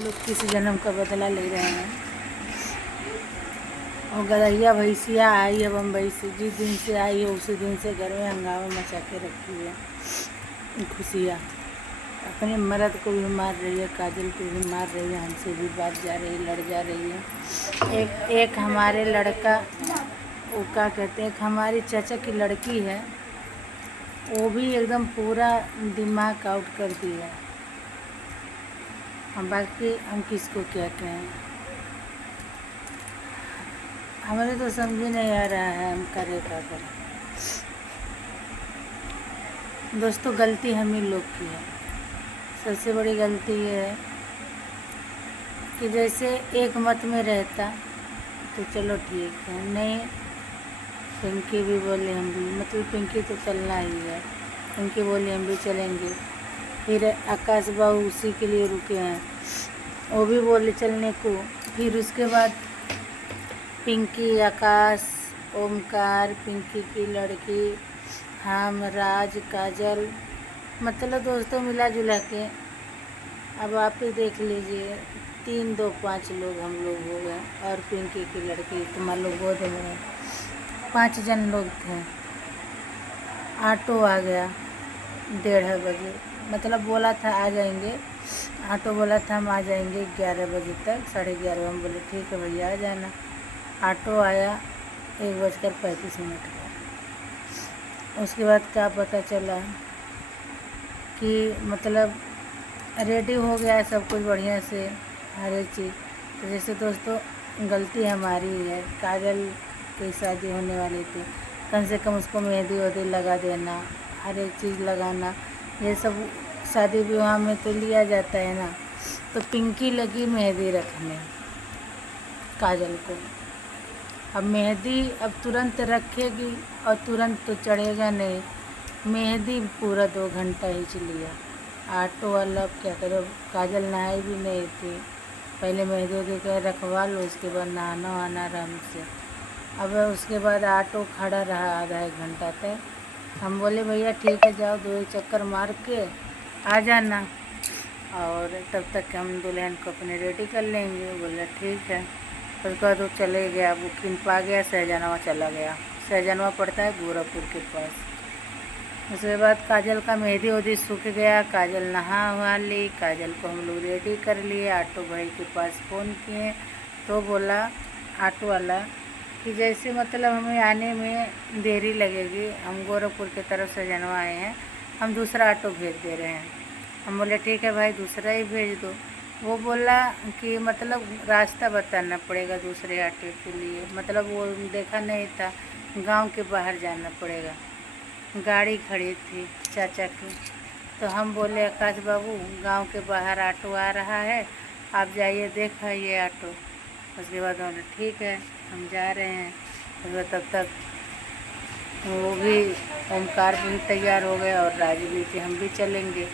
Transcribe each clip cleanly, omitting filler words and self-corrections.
लोग किसी जन्म का बदला ले रहे हैं। और गदहिया भैंसिया आई है बम्बई से, जिस दिन से आई है उसी दिन से घर में हंगामा मचा के रखी है। खुशियाँ अपने मर्द को भी मार रही है, काजल को भी मार रही है, हमसे भी बात जा रही है, लड़ जा रही है। एक हमारे लड़का वो क्या कहते हैं, एक हमारी चाचा की लड़की है, वो भी एकदम पूरा दिमाग आउट कर दिया। हम बाकी हम किसको क्या कहें, हमें तो समझ नहीं आ रहा है हम करें क्या करें। दोस्तों गलती हम ही लोग की है। सबसे बड़ी गलती ये है कि जैसे एक मत में रहता तो चलो ठीक है, नहीं पिंकी भी बोले हम भी, मतलब पिंकी तो चलना ही है, पिंकी बोले हम भी चलेंगे। फिर आकाश बाबू उसी के लिए रुके हैं, वो भी बोले चलने को। फिर उसके बाद पिंकी, आकाश, ओमकार, पिंकी की लड़की, हम, राज, काजल, मतलब दोस्तों मिला जुला के अब आप ही देख लीजिए 3, 2, 5 लोग हम लोग हो गए। और पिंकी की लड़की तो मान लो गोद में 5 जन लोग थे। ऑटो आ गया 1:30 बजे, मतलब बोला था आ जाएंगे, ऑटो बोला था हम आ जाएंगे 11 बजे तक, 11:30। हम बोले ठीक है भैया आ जाना। ऑटो आया 1:35 का। उसके बाद क्या पता चला कि मतलब रेडी हो गया है सब कुछ बढ़िया से, हर एक चीज़। तो जैसे दोस्तों गलती हमारी है, काजल की शादी होने वाली थी, कम से कम उसको मेहंदी वेहंदी लगा देना, हर एक चीज़ लगाना, ये सब शादी विवाह में तो लिया जाता है ना। तो पिंकी लगी मेहंदी रखने काजल को। अब मेहंदी अब तुरंत रखेगी और तुरंत तो चढ़ेगा नहीं, मेहंदी पूरा 2 घंटा ही लिया। ऑटो वाला अब क्या करे, काजल नहाई भी नहीं थी, पहले मेहंदी वेहंदी कर रखवा लो, उसके बाद नहाना वहाना आराम से। अब उसके बाद ऑटो खड़ा रहा आधा 1 घंटा तक। हम बोले भैया ठीक है जाओ 2 चक्कर मार के आ जाना, और तब तक हम दुल्हन को अपने रेडी कर लेंगे। बोला ठीक है। उसके बाद वो चले गया, बुकिंग पा गया, सहजनवा चला गया। सहजनवा पड़ता है गोरखपुर के पास। उसके बाद काजल का मेहंदी वेहंदी सूख गया, काजल नहा वहा ली, काजल को हम लोग रेडी कर लिए। ऑटो भाई के पास फ़ोन किए तो बोला ऑटो वाला कि जैसे मतलब हमें आने में देरी लगेगी, हम गोरखपुर की तरफ से जनवा आए हैं, हम दूसरा ऑटो भेज दे रहे हैं। हम बोले ठीक है भाई दूसरा ही भेज दो। वो बोला कि मतलब रास्ता बताना पड़ेगा दूसरे ऑटो के लिए, मतलब वो देखा नहीं था, गांव के बाहर जाना पड़ेगा। गाड़ी खड़ी थी चाचा की, तो हम बोले आकाश बाबू गांव के बाहर ऑटो आ रहा है, आप जाइए देख आइए ऑटो। उसके बाद बोले ठीक है हम जा रहे हैं। तो तब तक वो भी ओमकार भी तैयार हो गए और राज भी कि हम भी चलेंगे।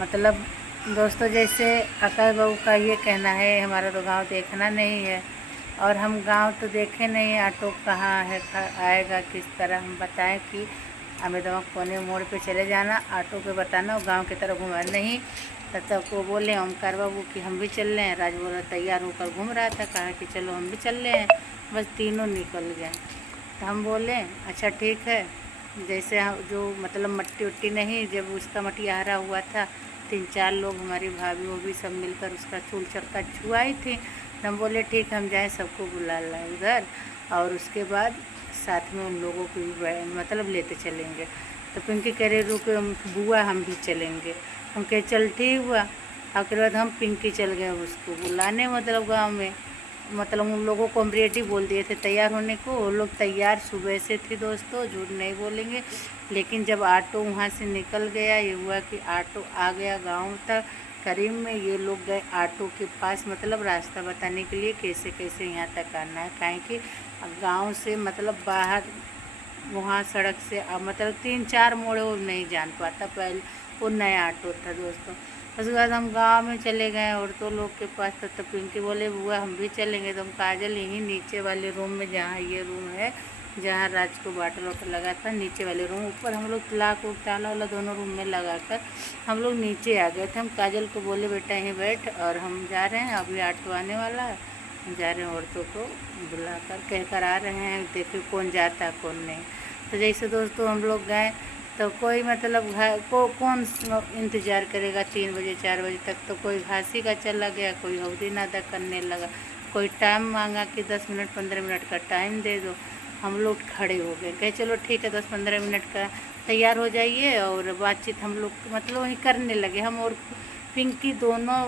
मतलब दोस्तों जैसे आकाश बाबू का ये कहना है हमारा तो गांव देखना नहीं है, और हम गांव तो देखे नहीं, ऑटो कहाँ है आएगा किस तरह, हम बताएं कि अहमदाबाद कोने मोड़ पे चले जाना, ऑटो पे बताना और गांव की तरफ घुमा नहीं। तब तक वो बोले ओमकार बाबू कि हम भी चल रहे हैं। राज बोला तैयार होकर घूम रहा था, कहा कि चलो हम भी चल रहे हैं। बस तीनों निकल गए। तो हम बोले अच्छा ठीक है। जैसे जो मतलब मट्टी उट्टी नहीं, जब उसका मटियारा हुआ था 3-4 लोग हमारी भाभी वो भी सब मिलकर उसका चूल चक्का छुआई थी। हम बोले ठीक हम जाएँ सबको बुला लाए उधर, और उसके बाद साथ में उन लोगों को भी मतलब लेते चलेंगे। तो पिंकी कह रहे रुके बुआ हम भी चलेंगे। हम कहे चल ठीक हुआ। उसके बाद हम पिंकी चल गए उसको बुलाने, मतलब गांव में, मतलब उन लोगों को हम रेडी बोल दिए थे तैयार होने को। वो लोग तैयार सुबह से थे दोस्तों, झूठ नहीं बोलेंगे। लेकिन जब ऑटो वहाँ से निकल गया, ये हुआ कि ऑटो आ गया गांव तक करीब में, ये लोग गए ऑटो के पास, मतलब रास्ता बताने के लिए कैसे कैसे यहाँ तक आना है। काहे कि गांव से मतलब बाहर वहाँ सड़क से मतलब 3-4 मोड़ वो नहीं जान पाता, पहले वो नया ऑटो था दोस्तों। उसके बाद हम गांव में चले गए औरतों लोग के पास, तो पिंकी बोले बुआ हम भी चलेंगे। तो हम काजल यहीं नीचे वाले रूम में, जहाँ ये रूम है जहाँ राज को बाटल वाटल लगा था, नीचे वाले रूम, ऊपर हम लोग लाक उक ताला वाला दोनों रूम में लगा कर हम लोग नीचे आ गए थे। हम काजल को बोले बेटा यहीं बैठ, और हम जा रहे हैं, अभी ऑटो आने वाला है, हम जा रहे हैं औरतों को बुला कर कह कर आ रहे हैं, देखिए कौन जाता है कौन नहीं। तो जैसे दोस्तों हम लोग गए तो कोई मतलब कौन इंतज़ार करेगा 3 बजे 4 बजे तक। तो कोई घासी का चला गया, कोई हौदी नादा करने लगा, कोई टाइम मांगा कि 10 मिनट 15 मिनट का टाइम दे दो। हम लोग खड़े हो गए, कहे चलो ठीक है 10-15 मिनट का तैयार हो जाइए, और बातचीत हम लोग मतलब वहीं करने लगे। हम और पिंकी दोनों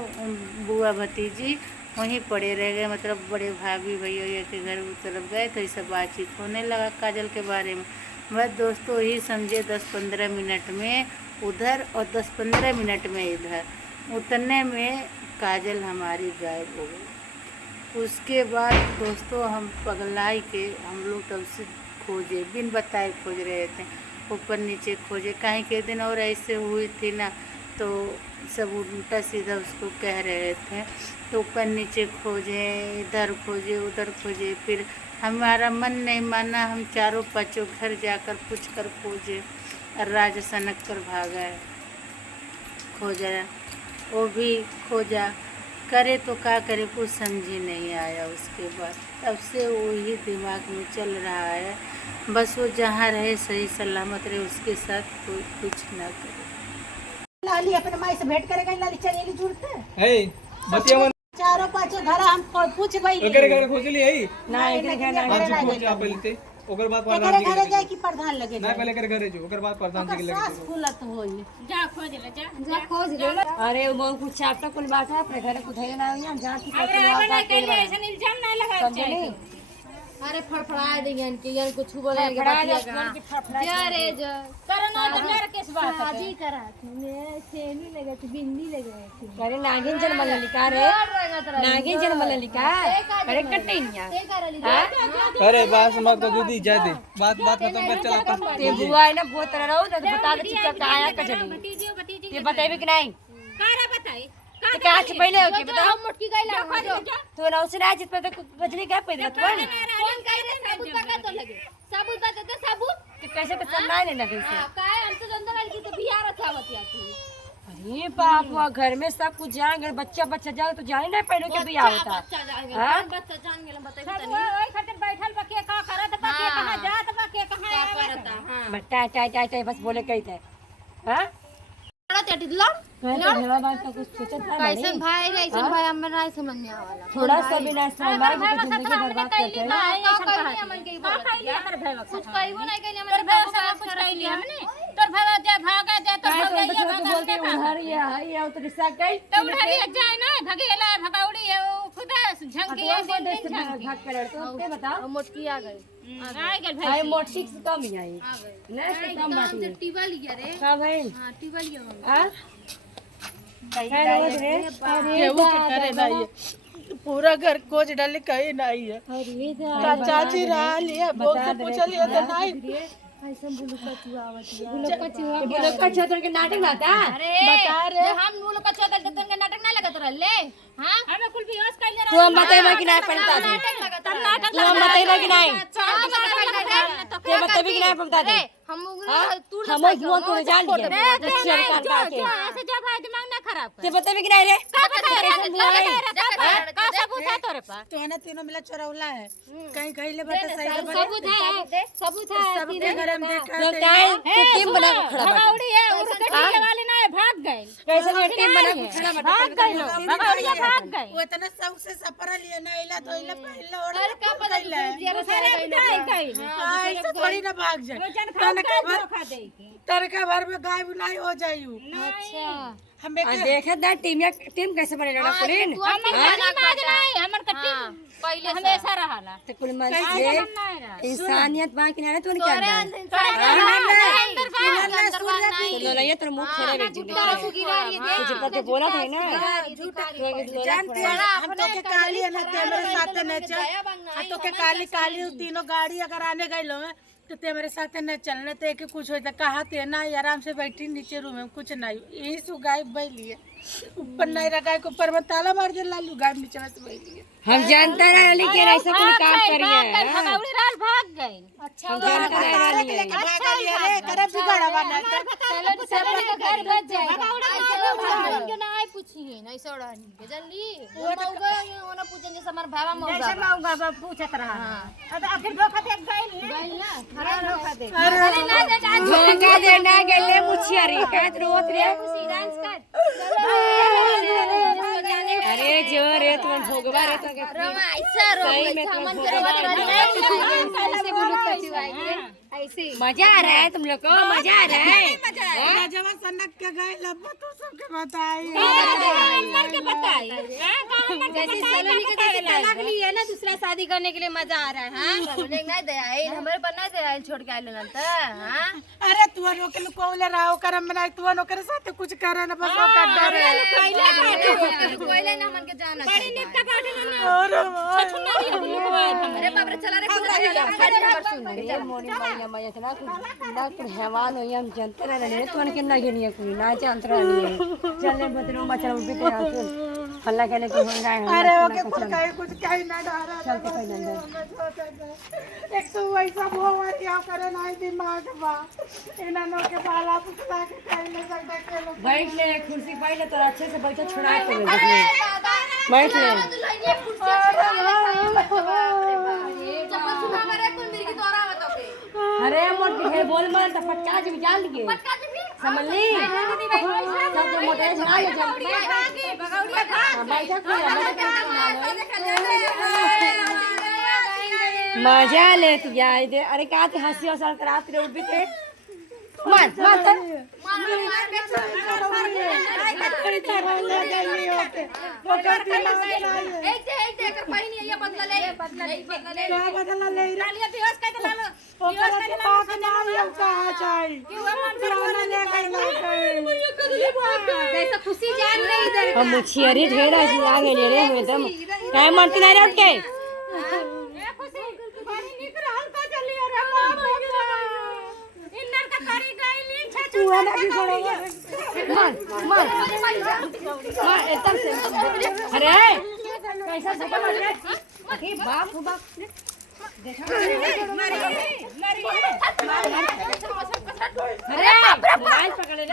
बुआ भतीजी वहीं पड़े रह गए, मतलब बड़े भाभी भैया के घर तरफ गए तो ये सब बातचीत होने लगा काजल के बारे में। बस दोस्तों ही समझे 10-15 मिनट में उधर और 10-15 मिनट में इधर, उतने में काजल हमारी गायब हो गई। उसके बाद दोस्तों हम पगलाई के हम लोग तब से खोजे, बिन बताए खोज रहे थे, ऊपर नीचे खोजे। कहीं के दिन और ऐसे हुई थी ना, तो सब उल्टा सीधा उसको कह रहे थे, तो ऊपर नीचे खोजे, इधर खोजे उधर खोजे। फिर हमारा मन नहीं माना, हम चारों पाँचों घर जाकर पूछ कर खोजे, और राज सनक कर भागा खोजा, वो भी खोजा, करे तो क्या करे, कुछ समझ ही नहीं आया। उसके बाद तब से वही दिमाग में चल रहा है, बस वो जहाँ रहे सही सलामत रहे, उसके साथ कोई कुछ ना करे। लाली अपने माई से भेंट करेगा, लाली चलेगी जुड़ते है बतिया मन चारों पांचों घर हम पूछ गई ओकरे घर खोजली है नहीं आज खोज आप पहले ओकर बाद घर प्रधान जी घरे जाए कि प्रधान लगे ना पहले कर घरे जो ओकर बाद प्रधान जी के लगे सास फूलत होई जा खोज ले अरे वो कुछ चापटा कुल बात है अपने घरे कुछ ना होई हम जहां की हमरा ना के लिए ऐसा इल्जाम ना लगा चाहिए। अरे फड़फड़ाए देंगे इनके यार कुछ बोले के जा रे जा करना तो मेरा केस बात है शादी करा मैं सेमी लगे थी बिंदी लगे थी अरे नागिन जन्म लिखा रे नागिन जन्म लिखा अरे कटिनिया अरे बात मत तो दीदी जा दे बात खत्म कर चल अपन ते बुआ है ना बहुत तरह रहो तो बता दे चुपचाप का आया कचड़ी भतीजी ये बताइबे कि नहीं कारा बताई तो क्या आज पहले हो के बता हम मोटकी गई ला तो ना उसने आज पे तो कचड़ी क्या पे दिला तू कौन कह रहे सबूत का तो लगे सबूत बता दे सबूत कि कैसे तो सुनना ही नहीं लगे से का है हम तो जनता वाली की तो बिहार रखावत या तू अरे बाप हुआ घर में सब कुछ जाएंगे बच्चा जाए तो जाने नहीं पहले के बियाह होता बच्चा जाएगा कौन बच्चा जान गेल बताई सब तनी ओई खातिर बैठल बा के का करत बा के कहां जात बा के कहां क्या करता हां बट्टा टाई बस बोले कही थे हां बड़ा चटी दिला भेड़ा बात का कुछ सोचत ना कैसन भाई कैसन भाई हम नहीं समझ में आवाला थोड़ा सा भी ना हमारी जिंदगी बर्बाद करते हैं का कहीं हमन के बोल हमर भाई कुछ कहिबो नहीं कहीं तोर हमन भाई से कुछ कहली हमने तोर भाई जा भागा जा तो भगैया तो बोलते उधर ये है तो रिश्ता गई तो उधर जाए ना भगेला भगौड़ी है वो खुदा झंकी है दिन भाग कर तो ते बताओ मोटकी आ गई आ गए भाई भाई मोटी से कम ही आई आ गई ना से कम हम बात तो टीवा लिया रे हां भाई हां टीवा लिया हम हां केहू के करे नहीं पूरा घर खोज डाले कहीं नहीं है चाची रहा लिया बहुत से पूछा लिया तो नहीं बुलक्का क्षेत्र के नाटक नाता अरे बता रे हम लोग का चौदह दिन का नाटक ना लगत रहले हां हमें कुल बेहोश कर ले तू हम बताइबा कि नहीं पढ़ता दे नाटक तू हम बताइबा कि नहीं लगत ते बताइबा कि नहीं बता दे हम तू हम वो तो जान लिया दक्षिण कान काटे ऐसे जा भाई दिमाग ना खराब कर ते बताइबा कि नहीं रे का सबूत है तोरे पास तो है ना तीनों मिला चोरौला है कहीं कहीं ले बता सही से सबूत है सबके घर हम देखा तो काहे टीम बना के खड़ा बा भगौड़ी है और कटिया वाले ना भाग गए कैसे ये टीम बना के खड़ा बा भाग गए लोग भगौड़िया भाग गए वो इतना शौक से सफर लिया ना इला तो इला पहले और अरे का पता ऐसा थोड़ी ना भाग जाए तड़का भर में गाय बुलाई हो जायू अच्छा हमें देखत ना टीम कैसे बने लड़ा पुलिन हमर कट्टी पहले हमेशा रहाला तो कुल मन से इंसानियत बाकी ना तो क्या तो लइया तो मुंह खेले बेच तुझे पता बोला था ना जानते हैं हम तो के काली है ना ते मेरे साथ ने चल तो के काली काली तीनों गाड़ी अगर आने गए लो तो ते हमारे साथ न चलने ते कि कुछ होता कहा ते ना आराम से बैठी नीचे रूम में कुछ नहीं यही सु गाय बैली है ऊपर नहीं रखा है ऊपर में ताला मार दे लालू गाय नीचे में से बैली है। हम जानते रहे लेकिन ऐसा कोई काम करिए भगौड़ी राल भाग गई। हम जानते रहे लेके भागा लिया रे करे बिगड़ा बना चलो घर बच जाएगा ऐसे क्यों ना आई पूछी नहीं सोड़ानी के जल्दी वो ना पूछन जैसे हमार भावा मौगा पूछत रहा अब आखिर धोखा दे गई गइल ना खरा धोखा दे धोखा दे ना गेले मुछियारी का रोत रे डांस कर अरे जो रे तुम भोगवा रे तो रमा ऐसा रो सामान करे ऐसे बोलू तो ऐसे मजा आ रहा है तुम लोग को मजा आ रहा है राजवा सनक के गए लब्बा तो सबके बताई के बताई जैसे सलोनी के जैसे तलाक ली है ना दूसरा शादी करने के लिए मजा आ रहा है हां सलोनी नहीं दे आई हमारे पर नहीं दे आई छोड़ के आइल ना त हां अरे तू रोके लो कोले रहो करम बनाई तू ओकरे साथ कुछ करे ना बस का डर कोइले ना मन के जाना बड़ी निपटा काटे ना अरे बाप रे चला रे अरे मोनी माई मैं इतना कुछ हैवान हुई हम जानते रहे तो उनके ना गिनी कोई ना जानते रहे चले बतरो मचल उठ के हल्ला के लेके हो गए अरे ओके कुछ कहीं ना डरा चलते कोई अंदर एक तो वैसा भोवरिया करे ना दिमाग बा इना नो के बाला पुछता के कहीं ना सकता के लोग बैठ ले कुर्सी पाई ले तो अच्छे से बैठा छुड़ा के बैठ ले अरे मोटी है बोल मत तो फटका जी जाल लिए समझ ली सब तो मोटे छड़ा ले मजा लेती जाए दे अरे का ते हंसी हंसल रात रे उठ के मार खुशी जान नहीं इधर हम मुछियरी ढेर आ गए रे एकदम काय मारती नहीं रे उठ के मार एकदम से अरे कैसा सका मार रे अरे बाप देखा अरे मोबाइल पकड़ ले